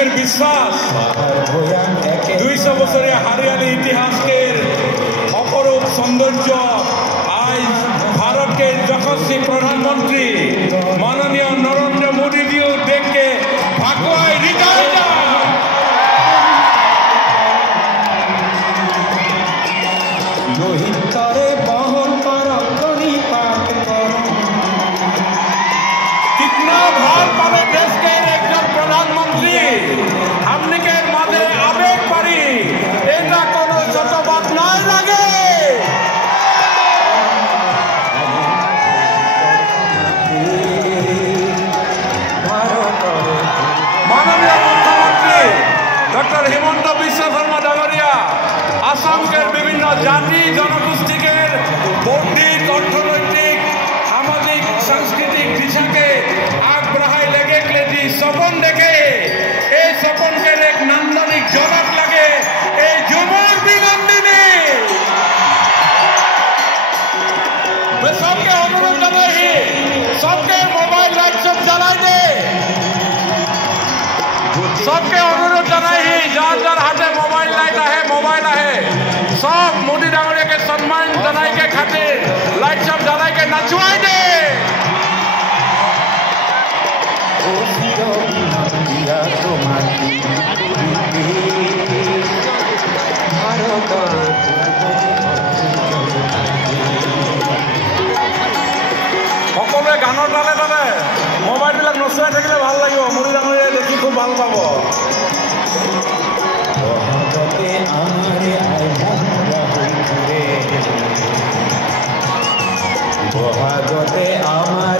বিশ্বাস 200 বছরের হারিয়ালি ইতিহাসের অপরূপ সৌন্দর্য আজ ভারতের যশস্বী প্রধানমন্ত্রী মাননীয় নরেন্দ্র মোদী জিও দেখকে ভাগवाई হৃদয় कितना भार पावे देश के एक प्रधानमंत्री हमने के माथे आवेग पड़ी एटा कोनो छोट बात नहीं लगे माननीय मुख्यमंत्री डॉक्टर हिमंत बिश्व शर्मा डांगरिया आसाम के विभिन्न जाति जनगोष्ठी के बौद्धिक अर्थनैतिक सामाजिक सांस्कृतिक दिशा के आग बढ़ाई लगे क्लेटी सपन देखे ए सपन के एक नांदनिक जनक लगे ए जुमर बिनंदिनी मैं सबके अनुरोध कर रही सबके मोबाइल लाइट सब जला दे सबके अनुरोध कर रही जार जार हाथे मोबाइल लाइट है सब मोदी डांगरिया के सम्मान जनाई के खातिर लाइट सब जलाई के नचवाई दे সকলে গানৰ তালে তালে মোবাইলবিলাক নচুৱাই থাকিলে ভাল লাগিব মোদী ডাঙৰীয়াই দেখি খুব ভাল পাব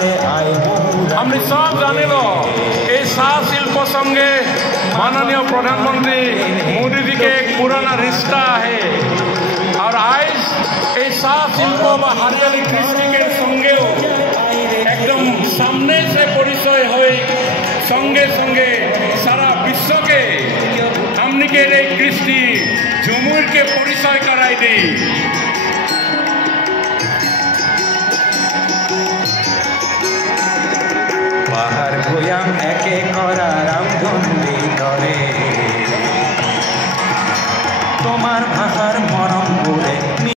हमने सब जाने लो साह शिल्प संगे माननीय प्रधानमंत्री मोदी जी के एक पुराना रिश्ता है और आज ये साह शिल्प व हरियाली कृषि के संगे एकदम सामने से परिचय हो संगे संगे सारा विश्व के हमने के कृषि झुमुर के परिचय कराई दी बाहर गोयाम एके करा रामधुनी करे तुम्हार भाषार मरम बोले